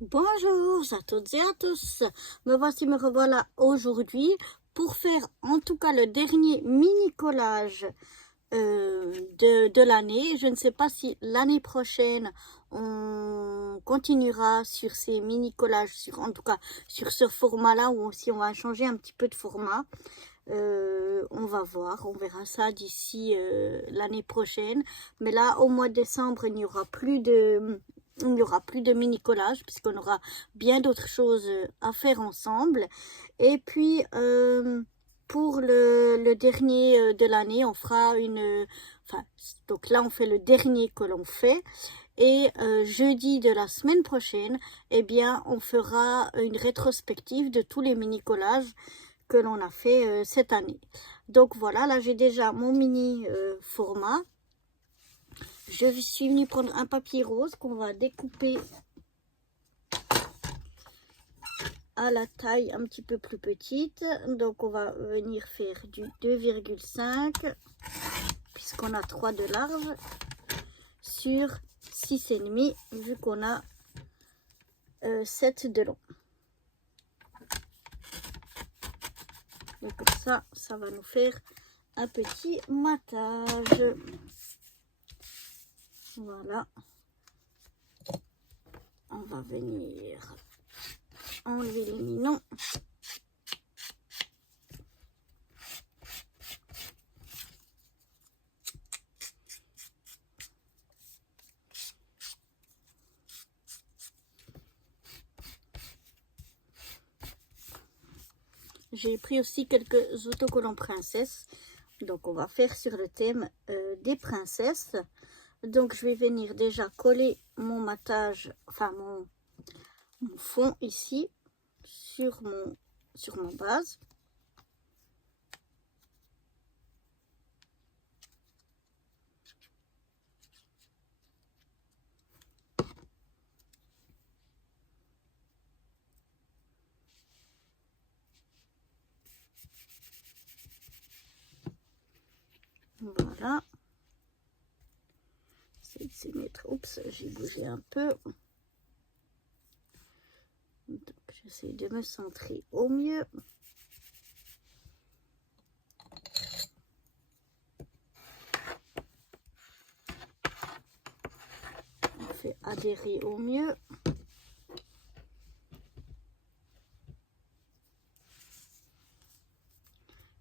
Bonjour à toutes et à tous, me revoilà aujourd'hui pour faire en tout cas le dernier mini collage de l'année. Je ne sais pas si l'année prochaine on continuera sur ces mini collages, en tout cas sur ce format là, ou si on va changer un petit peu de format. On va voir, on verra ça d'ici l'année prochaine. Mais là, au mois de décembre, il n'y aura plus de mini collage puisqu'on aura bien d'autres choses à faire ensemble. Et puis, pour le dernier de l'année, on fera enfin, donc là, on fait le dernier que l'on fait. Et jeudi de la semaine prochaine, eh bien, on fera une rétrospective de tous les mini collages que l'on a fait cette année. Donc voilà, là j'ai déjà mon mini format. Je suis venue prendre un papier rose qu'on va découper à la taille un petit peu plus petite. Donc on va venir faire du 2,5 puisqu'on a 3 de large sur 6,5 vu qu'on a 7 de long. Et comme ça va nous faire un petit matage. Voilà. On va venir enlever les minons. J'ai pris aussi quelques autocollants princesses. Donc on va faire sur le thème des princesses. Donc je vais venir déjà coller mon matage, enfin mon fond ici sur ma base. Voilà. C'est de se mettre. Oups, j'ai bougé un peu. Donc j'essaie de me centrer au mieux. On fait adhérer au mieux.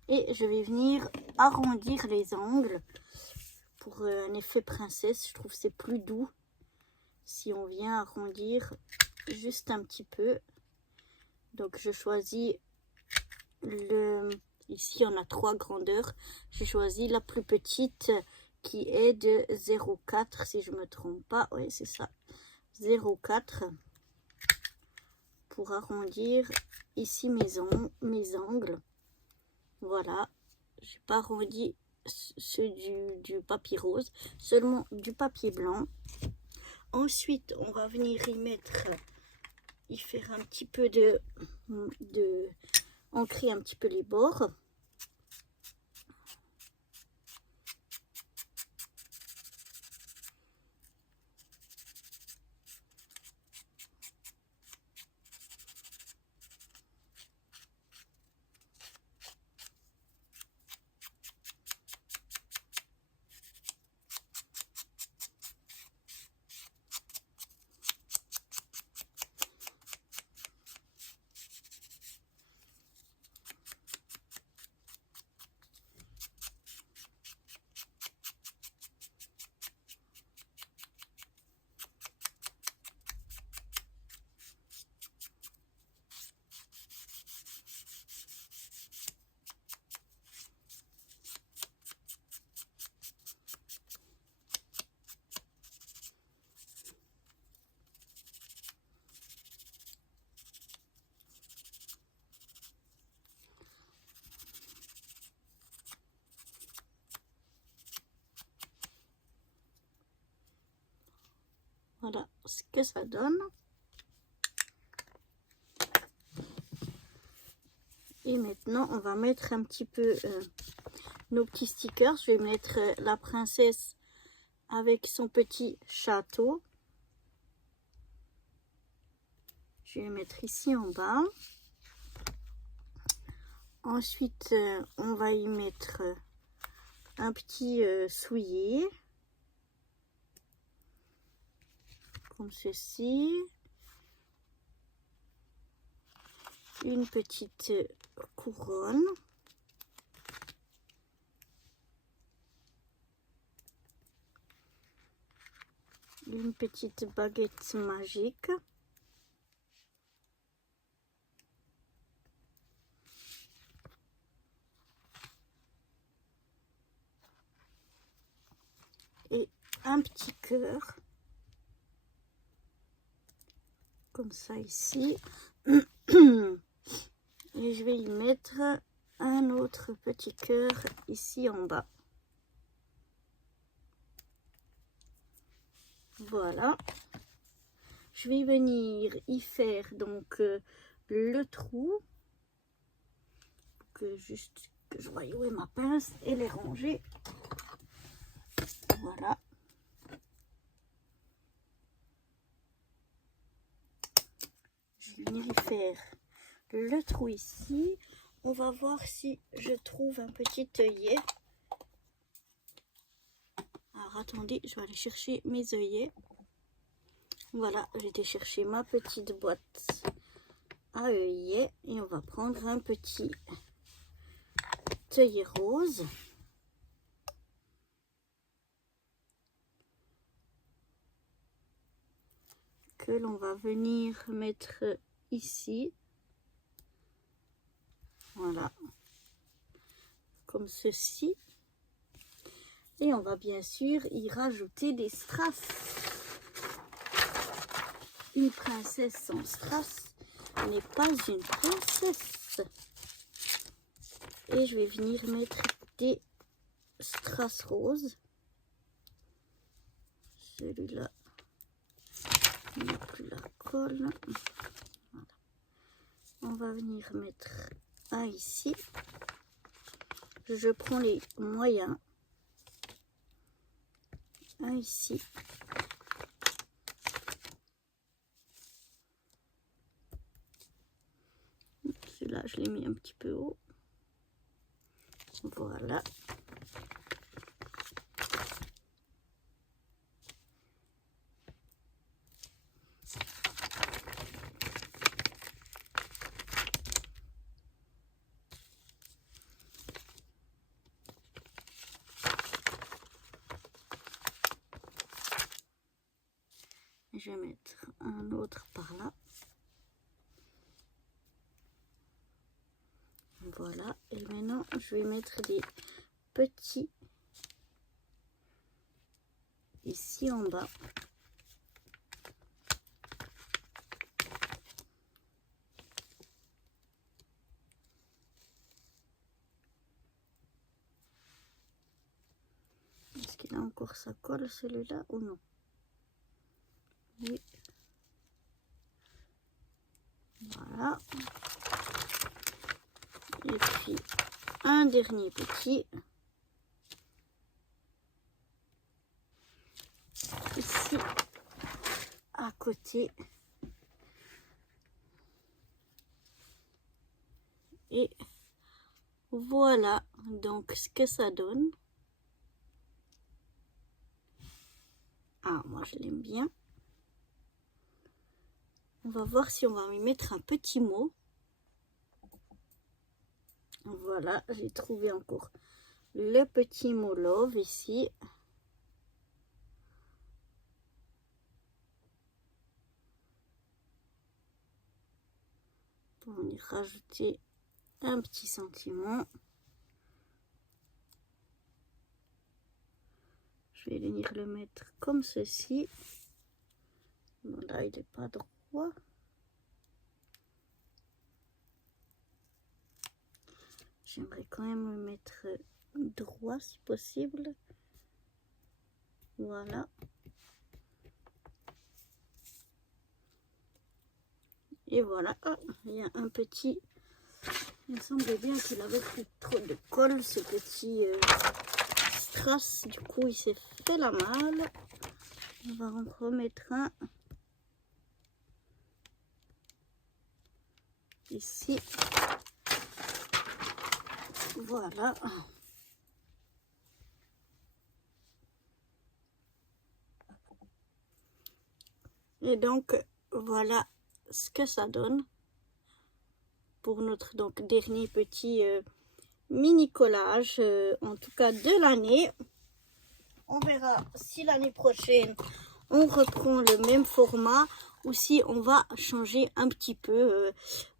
Et je vais venir arrondir les angles pour un effet princesse. Je trouve que c'est plus doux si on vient arrondir juste un petit peu. Donc je choisis ici on a 3 grandeurs. J'ai choisi la plus petite qui est de 0,4 si je me trompe pas. Oui, c'est ça, 0,4 pour arrondir ici mes angles. Voilà, j'ai pas arrondi ceux du papier rose, seulement du papier blanc. Ensuite, on va venir y faire un petit peu ancrer un petit peu les bords. Voilà ce que ça donne. Et maintenant, on va mettre un petit peu nos petits stickers. Je vais mettre la princesse avec son petit château. Je vais le mettre ici en bas. Ensuite, on va y mettre un petit soulier. Comme ceci. Une petite couronne. Une petite baguette magique. Et un petit cœur. Comme ça ici. Et je vais y mettre un autre petit cœur ici en bas. Voilà. Je vais venir y faire donc le trou. Juste que je voie où est ma pince et les ranger. Voilà. Je vais venir y faire le trou ici. On va voir si je trouve un petit œillet. Alors attendez, je vais aller chercher mes œillets. Voilà, j'ai été chercher ma petite boîte à œillets et on va prendre un petit œillet rose. Que l'on va venir mettre ici. Voilà, comme ceci. Et on va bien sûr y rajouter des strass. Une princesse sans strass n'est pas une princesse. Et je vais venir mettre des strass roses. Celui-là, il n'y a plus la colle. Voilà. On va venir mettre un ici. Je prends les moyens. Un ici. Celui-là, je l'ai mis un petit peu haut. Voilà. Je vais mettre un autre par là. Voilà. Et maintenant, je vais mettre des petits ici en bas. Est-ce qu'il a encore sa colle celui-là ou non? Oui. Voilà. Et puis un dernier petit. Ici à côté. Et voilà donc ce que ça donne. Ah, moi je l'aime bien. On va voir si on va y mettre un petit mot. Voilà, j'ai trouvé encore le petit mot love ici. Pour venir rajouter un petit sentiment. Je vais venir le mettre comme ceci. Bon, là, il n'est pas droit. J'aimerais quand même le mettre droit si possible. Voilà. Et voilà. Oh, il y a un petit... Il me semblait bien qu'il avait plus trop de colle, ce petit strass. Du coup, il s'est fait la malle. On va en remettre un. ici. Voilà. Et donc, voilà ce que ça donne pour notre donc dernier petit mini collage, en tout cas de l'année. On verra si l'année prochaine on reprend le même format ou si on va changer un petit peu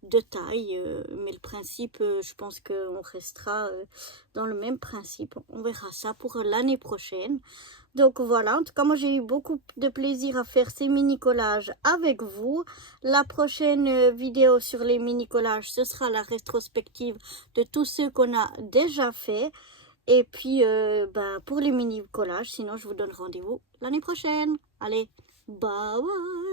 de taille, mais le principe, je pense qu'on restera dans le même principe. On verra ça pour l'année prochaine. Donc voilà, en tout cas moi j'ai eu beaucoup de plaisir à faire ces mini collages avec vous. La prochaine vidéo sur les mini collages, ce sera la rétrospective de tous ceux qu'on a déjà fait. Et puis pour les mini collages, sinon je vous donne rendez-vous l'année prochaine. Allez, bye bye.